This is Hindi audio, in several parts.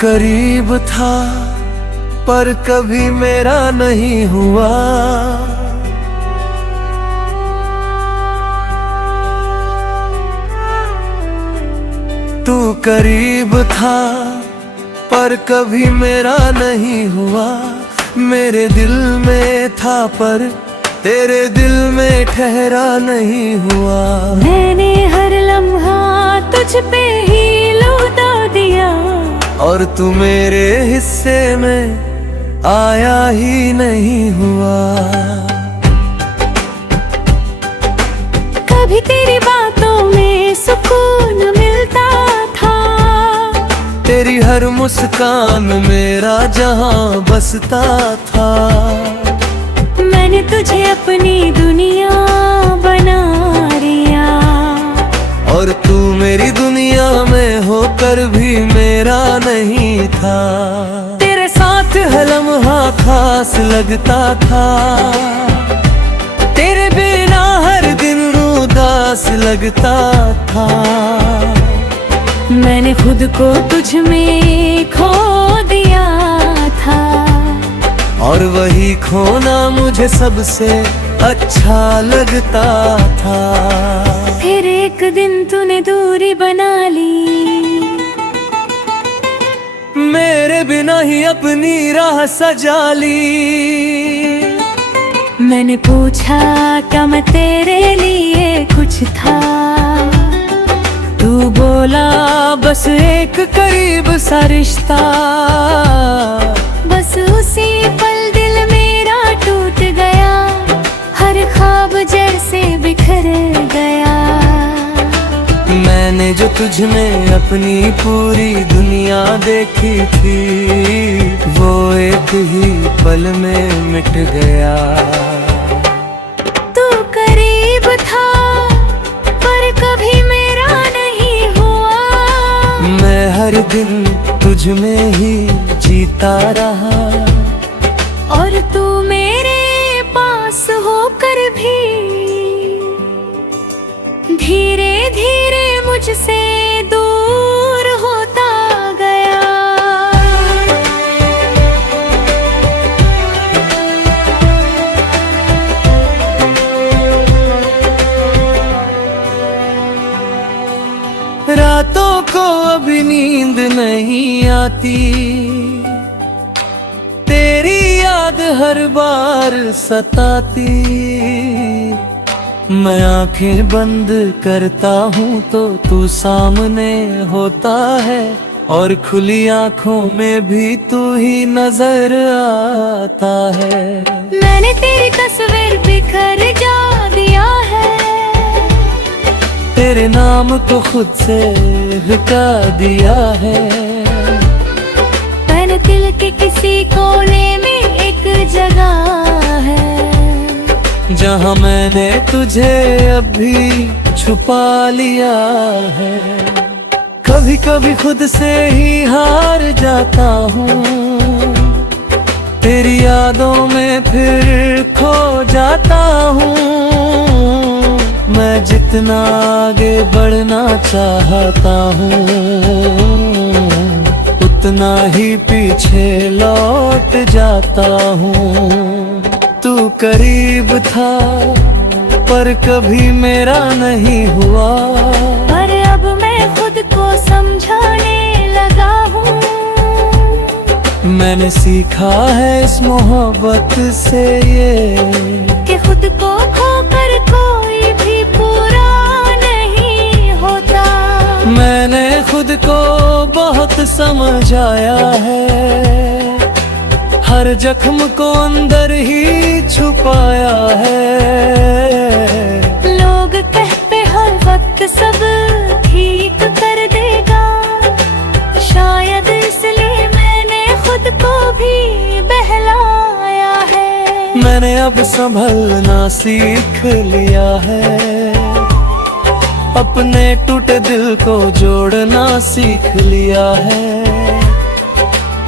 करीब था पर कभी मेरा नहीं हुआ। तू करीब था पर कभी मेरा नहीं हुआ। मेरे दिल में था पर तेरे दिल में ठहरा नहीं हुआ। मैंने हर लम्हा तुझ पे ही लौटा दिया और तू मेरे हिस्से में आया ही नहीं हुआ। कभी तेरी बातों में सुकून मिलता था, तेरी हर मुस्कान मेरा जहां बसता था। मैंने तुझे अपनी दुनिया बना दिया और तू मेरी दुनिया में होकर भी मेरा नहीं था। तेरे साथ हर लम्हा खास लगता था, तेरे बिना हर दिन उदास लगता था। मैंने खुद को तुझ में खो दिया था और वही खोना मुझे सबसे अच्छा लगता था। फिर एक दिन तूने दूरी बना ली, मेरे बिना ही अपनी राह सजा ली। मैंने पूछा क्या मैं तेरे लिए कुछ था, तू बोला बस एक करीब सा रिश्ता। बस उसी पल दिल मेरा टूट गया, हर ख्वाब जैसे बिखर गया। मैंने जो तुझ में अपनी पूरी दुनिया देखी थी, वो एक ही पल में मिट गया। तू करीब था पर कभी मेरा नहीं हुआ। मैं हर दिन तुझ में ही जीता रहा और तू मेरे पास होकर भी धीरे धीरे मुझसे दूर होता गया। रातों को अभी नींद नहीं आती, तेरी याद हर बार सताती। मैं आंखें बंद करता हूँ तो तू सामने होता है, और खुली आंखों में भी तू ही नजर आता है। मैंने तेरी तस्वीर बिखर जा दिया है, तेरे नाम को खुद से हटा दिया है। मैंने दिल के किसी कोने में एक जगह है, जहाँ मैंने तुझे अभी छुपा लिया है। कभी कभी खुद से ही हार जाता हूँ, तेरी यादों में फिर खो जाता हूँ। मैं जितना आगे बढ़ना चाहता हूँ, उतना ही पीछे लौट जाता हूँ। तू करीब था पर कभी मेरा नहीं हुआ। पर अब मैं खुद को समझाने लगा हूँ, मैंने सीखा है इस मोहब्बत से ये, कि खुद को खोकर कोई भी पूरा नहीं होता। मैंने खुद को बहुत समझाया है, हर जख्म को अंदर ही छुपाया है। लोग कहते हर वक्त सब ठीक कर देगा, शायद इसलिए मैंने खुद को भी बहलाया है। मैंने अब संभलना सीख लिया है, अपने टूटे दिल को जोड़ना सीख लिया है।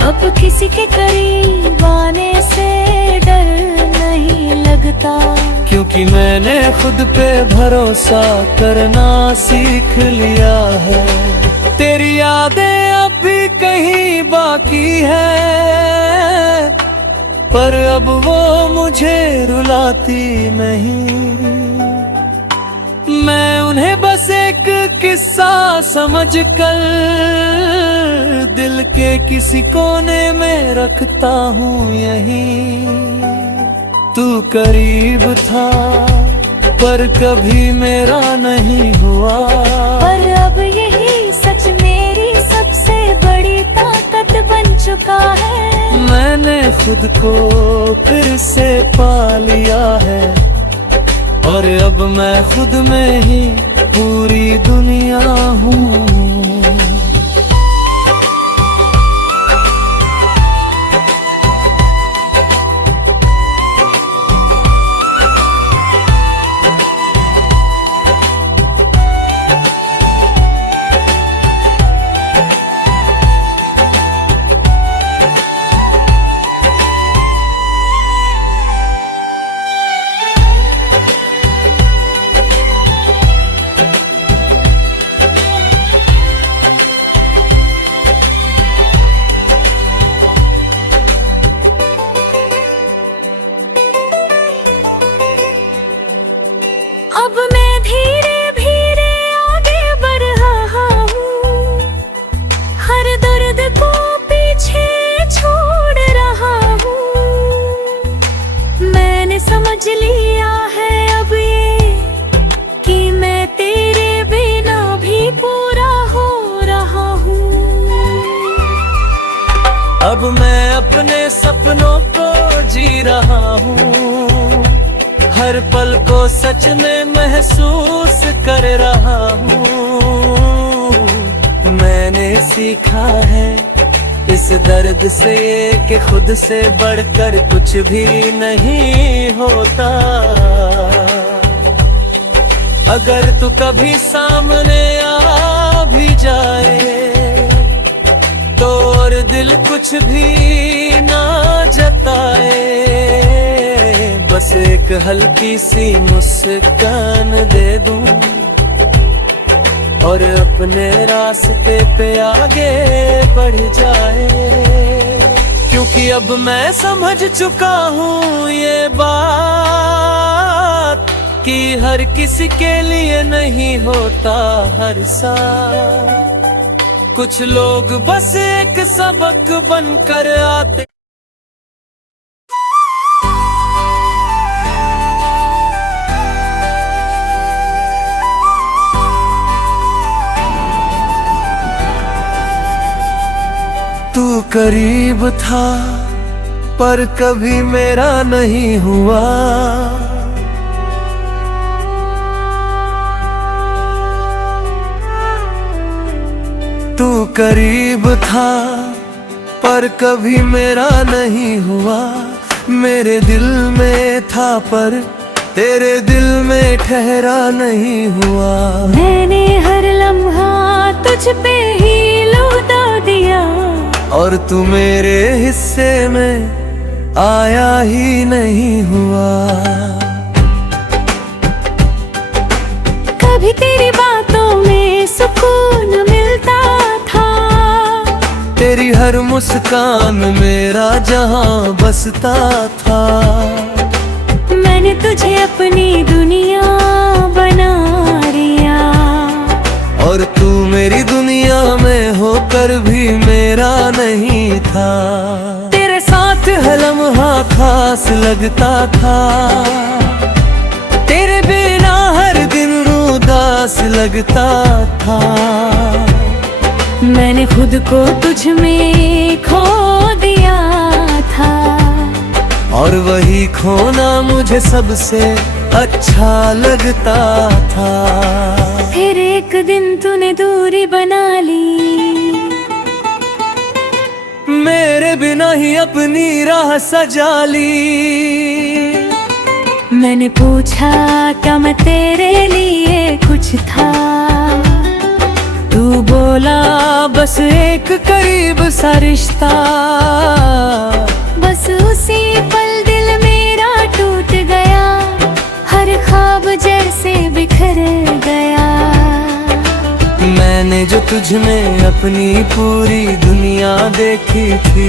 अब किसी के करीब आने से डर नहीं लगता, क्योंकि मैंने खुद पे भरोसा करना सीख लिया है। तेरी यादें अब भी कहीं बाकी है, पर अब वो मुझे रुलाती नहीं। मैं उन्हें बस एक किस्सा समझ कर दिल के किसी कोने में रखता हूँ यहीं। तू करीब था पर कभी मेरा नहीं हुआ, पर अब यही सच मेरी सबसे बड़ी ताकत बन चुका है। मैंने खुद को फिर से पा लिया है, और अब मैं खुद में ही पूरी दुनिया हूँ। अब मैं धीरे धीरे आगे बढ़ रहा हूँ, हर दर्द को पीछे छोड़ रहा हूँ। मैंने समझ लिया है अब ये कि मैं तेरे बिना भी पूरा हो रहा हूँ। अब मैं अपने सपनों को जी रहा हूँ, हर पल को सच में महसूस कर रहा हूँ। मैंने सीखा है इस दर्द से ये कि खुद से बढ़कर कुछ भी नहीं होता। अगर तू कभी सामने आ भी जाए तो और दिल कुछ भी ना जताए, बस एक हल्की सी मुस्कान दे दूं और अपने रास्ते पे आगे बढ़ जाए। क्योंकि अब मैं समझ चुका हूँ ये बात कि हर किसी के लिए नहीं होता हर साथ। कुछ लोग बस एक सबक बनकर आते। तू करीब था पर कभी मेरा नहीं हुआ, तू करीब था पर कभी मेरा नहीं हुआ। मेरे दिल में था पर तेरे दिल में ठहरा नहीं हुआ। मैंने हर लम्हा तुझ पे ही लौटा दिया, और तू मेरे हिस्से में आया ही नहीं हुआ। कभी तेरी बातों में सुकून मिलता था, तेरी हर मुस्कान मेरा जहां बसता था। मैंने तुझे अपनी दुनिया बना लिया, और तू मेरी दुनिया में होकर भी मेरा नहीं था। तेरे साथ हर लम्हा खास लगता था, तेरे बिना हर दिन उदास लगता था। मैंने खुद को तुझ में खो दिया था, और वही खोना मुझे सबसे अच्छा लगता था। फिर एक दिन तूने दूरी बना ली, मेरे बिना ही अपनी राह सजा ली। मैंने पूछा क्या मैं तेरे लिए कुछ था, तू बोला बस एक करीब सा रिश्ता। बस उसी पल दिल मेरा टूट गया, ख्वाब जैसे बिखर गया। मैंने जो तुझ में अपनी पूरी दुनिया देखी थी,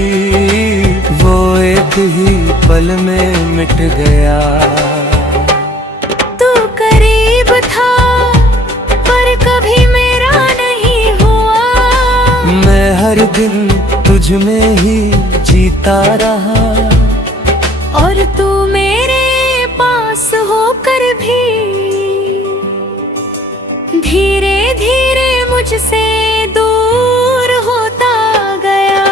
वो एक ही पल में मिट गया। तू करीब था पर कभी मेरा नहीं हुआ, मैं हर दिन तुझ में ही जीता रहा, और तू मेरे पास होकर भी धीरे धीरे मुझसे दूर होता गया।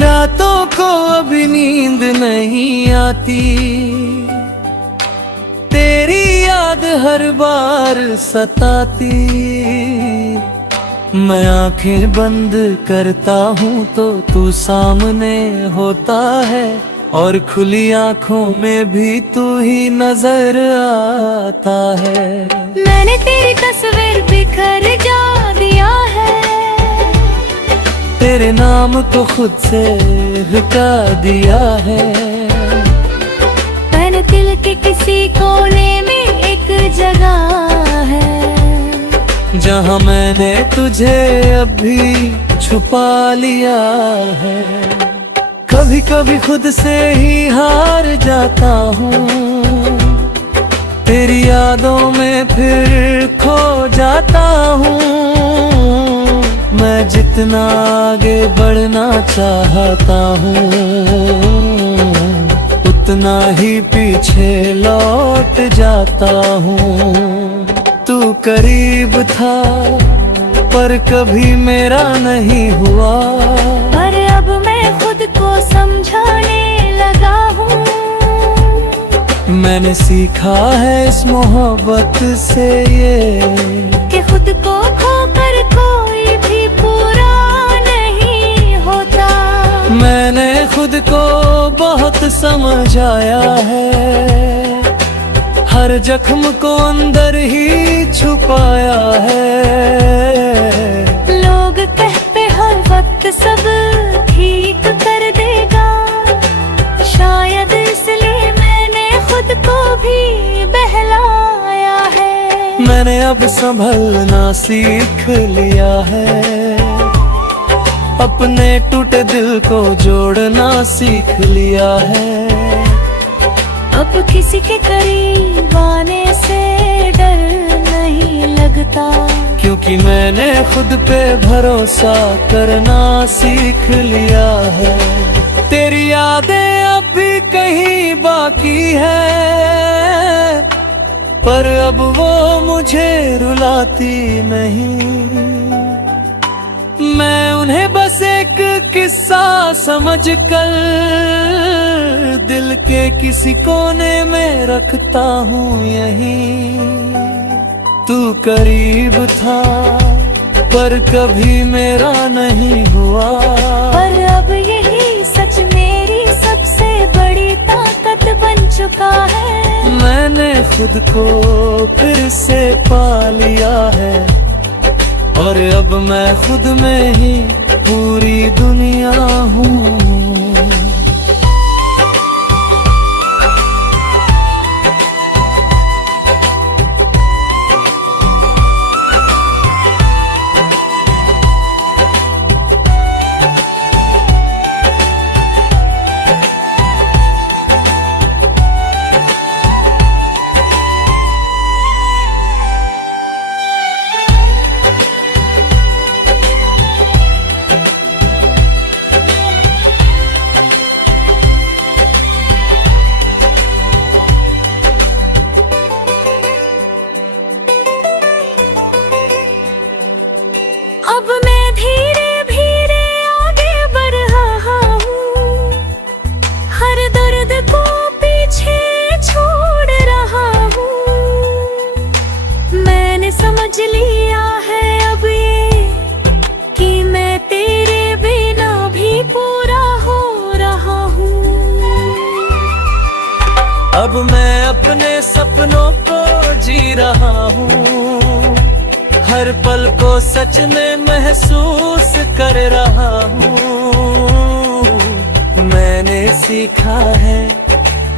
रातों को अभी नींद नहीं आती, तेरी याद हर बार सताती। मैं आंखें बंद करता हूँ तो तू सामने होता है, और खुली आंखों में भी तू ही नजर आता है। मैंने तेरी तस्वीर बिखर जा दिया है, तेरे नाम को खुद से हटा दिया है। मैंने दिल के किसी कोने में एक जगह है, जहाँ मैंने तुझे अभी छुपा लिया है। कभी कभी खुद से ही हार जाता हूँ, तेरी यादों में फिर खो जाता हूँ। मैं जितना आगे बढ़ना चाहता हूँ, उतना ही पीछे लौट जाता हूँ। तू करीब था पर कभी मेरा नहीं हुआ, पर अब मैं खुद को समझाने लगा हूँ। मैंने सीखा है इस मोहब्बत से ये, कि खुद को खोकर कोई भी पूरा नहीं होता। मैंने खुद को बहुत समझाया है, हर जख्म को अंदर ही छुपाया है। लोग कहते हर वक्त सब ठीक कर देगा, शायद इसलिए मैंने खुद को भी बहलाया है। मैंने अब संभलना सीख लिया है, अपने टूटे दिल को जोड़ना सीख लिया है। अब किसी के करीब आने से डर नहीं लगता, क्योंकि मैंने खुद पे भरोसा करना सीख लिया है। तेरी यादें अब भी कहीं बाकी है, पर अब वो मुझे रुलाती नहीं। मैं उन्हें बस एक किस्सा समझकर दिल के किसी कोने में रखता हूँ यहीं। तू करीब था पर कभी मेरा नहीं हुआ, पर अब यही सच मेरी सबसे बड़ी ताकत बन चुका है। मैंने खुद को फिर से पा लिया है, और अब मैं खुद में ही पूरी दुनिया हूँ। अब मैं धीरे धीरे आगे बढ़ रहा हूँ, हर दर्द को पीछे छोड़ रहा हूँ। मैंने समझ लिया है अब ये कि मैं तेरे बिना भी पूरा हो रहा हूँ। अब मैं अपने सपनों को जी रहा हूँ, हर पल को सच में महसूस कर रहा हूँ। मैंने सीखा है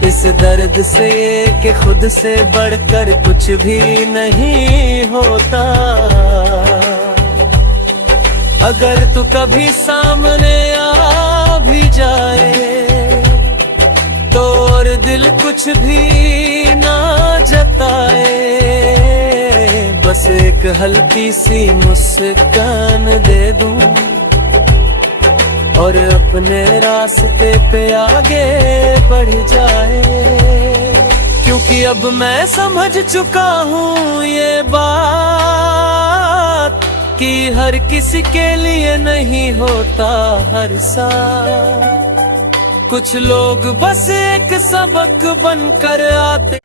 इस दर्द से ये कि खुद से बढ़कर कुछ भी नहीं होता। अगर तू कभी सामने आ भी जाए तो और दिल कुछ भी ना जताए, बस एक हल्की सी मुस्कान दे दूं और अपने रास्ते पे आगे बढ़ जाए। क्योंकि अब मैं समझ चुका हूँ ये बात कि हर किसी के लिए नहीं होता हर साथ। कुछ लोग बस एक सबक बनकर आते।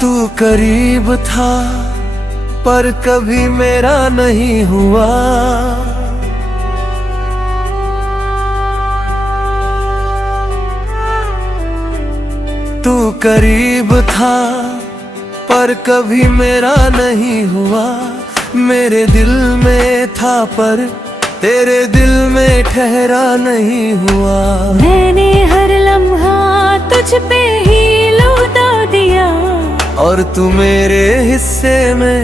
तू करीब था पर कभी मेरा नहीं हुआ। तू करीब था पर कभी मेरा नहीं हुआ। मेरे दिल में था पर तेरे दिल में ठहरा नहीं हुआ। मैंने हर लम्हा तुझ पे ही लौटा दिया और तू मेरे हिस्से में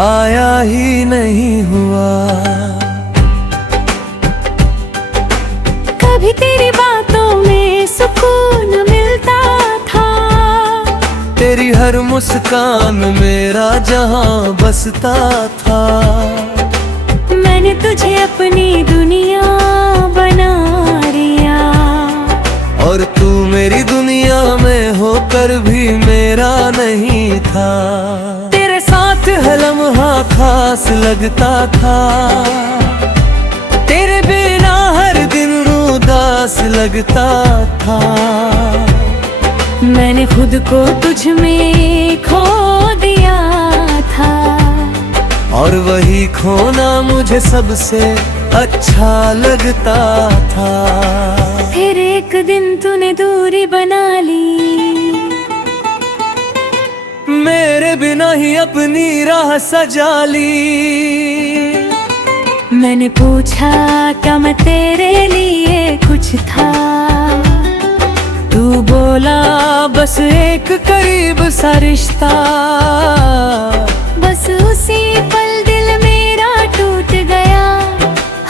आया ही नहीं हुआ। कभी तेरी बातों में सुकून मिलता था, तेरी हर मुस्कान मेरा जहां बसता था। मैंने तुझे अपनी दुनिया बना लिया और तू मेरी दुनिया में होकर भी मेरा नहीं था। तेरे साथ हर लम्हा खास लगता था, तेरे बिना हर दिन उदास लगता था। मैंने खुद को तुझ में खो दिया था और वही खोना मुझे सबसे अच्छा लगता था। फिर एक दिन तूने दूरी बना ली, मेरे बिना ही अपनी राह सजा ली। मैंने पूछा क्या मैं तेरे लिए कुछ था, तू बोला बस एक करीब सा रिश्ता। बस उसी पल दिल मेरा टूट गया,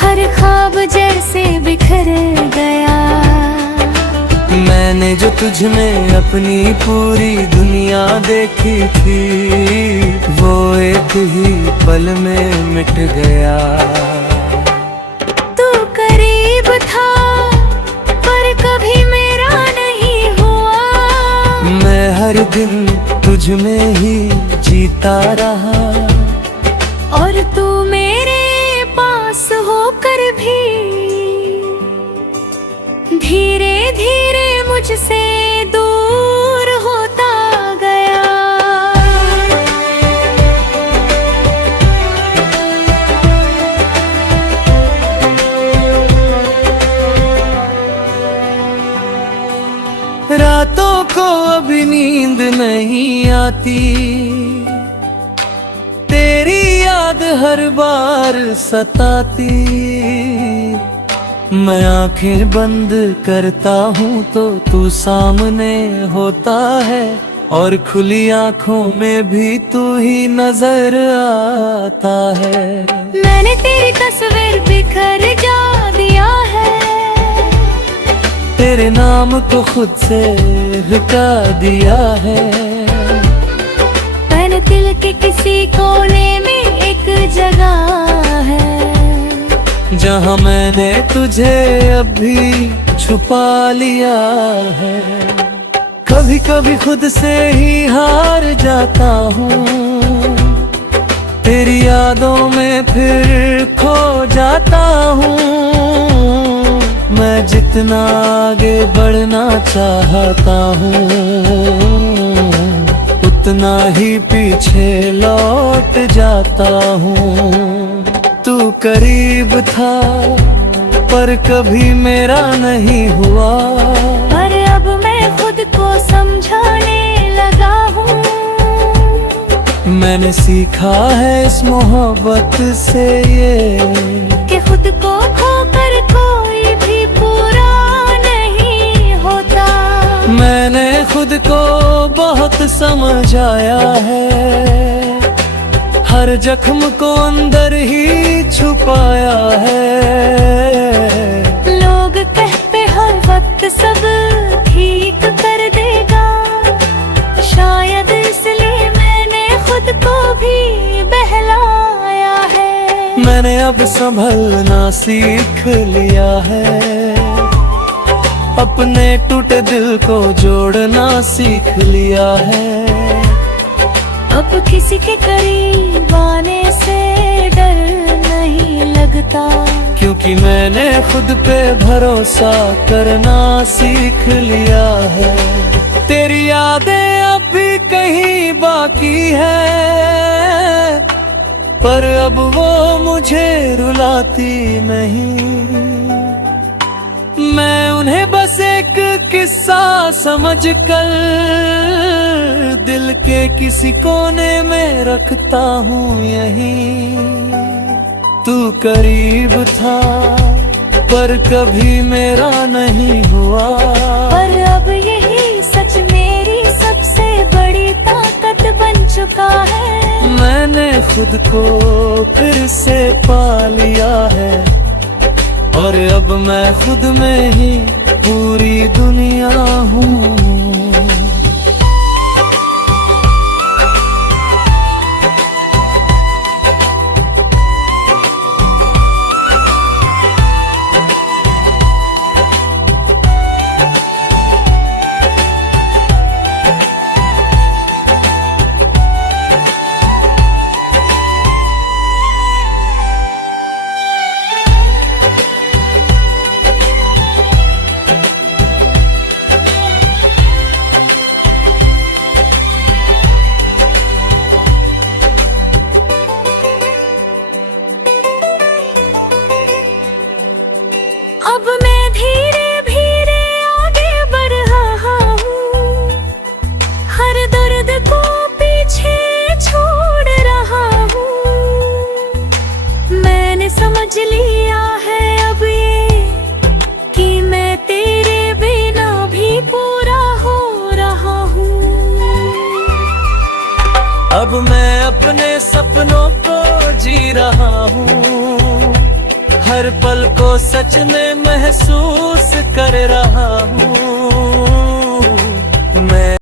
हर ख्वाब जैसे बिखर गया। मैंने जो तुझ में अपनी पूरी दुनिया देखी थी वो एक ही पल में मिट गया। तू करीब था पर कभी मेरा नहीं हुआ। मैं हर दिन तुझ में ही जीता रहा और तू मेरे पास होकर भी धीरे धीरे मुझसे दूर होता गया। रातों को अभी नींद नहीं आती, तेरी याद हर बार सताती। मैं आंखें बंद करता हूँ तो तू सामने होता है और खुली आंखों में भी तू ही नजर आता है। मैंने तेरी तस्वीर बिखर जा दिया है, तेरे नाम को खुद से हटा दिया है। मैंने दिल के किसी कोने में एक जगह है जहाँ मैंने तुझे अभी छुपा लिया है। कभी कभी खुद से ही हार जाता हूँ, तेरी यादों में फिर खो जाता हूँ। मैं जितना आगे बढ़ना चाहता हूँ उतना ही पीछे लौट जाता हूँ। तू करीब था पर कभी मेरा नहीं हुआ। पर अब मैं खुद को समझाने लगा हूँ। मैंने सीखा है इस मोहब्बत से ये कि खुद को खोकर कोई भी पूरा नहीं होता। मैंने खुद को बहुत समझाया है, हर जख्म को अंदर ही छुपाया है। लोग कहते हर वक्त सब ठीक कर देगा, शायद इसलिए मैंने खुद को भी बहलाया है। मैंने अब संभलना सीख लिया है, अपने टूटे दिल को जोड़ना सीख लिया है। अब किसी के करीब आने से डर नहीं लगता, क्योंकि मैंने खुद पे भरोसा करना सीख लिया है। तेरी यादें अब भी कहीं बाकी है, पर अब वो मुझे रुलाती नहीं। मैं उन्हें बस एक किस्सा समझकर दिल के किसी कोने में रखता हूँ यहीं। तू करीब था पर कभी मेरा नहीं हुआ, पर अब यही सच मेरी सबसे बड़ी ताकत बन चुका है। मैंने खुद को फिर से पा लिया है, और अब मैं खुद में ही पूरी दुनिया हूँ। अब मैं धीरे धीरे आगे बढ़ रहा हूँ, हर दर्द को पीछे छोड़ रहा हूँ। मैंने समझ लिया है अब ये कि मैं तेरे बिना भी पूरा हो रहा हूँ। अब मैं अपने सपनों को जी रहा हूँ, हर पल को सच में महसूस कर रहा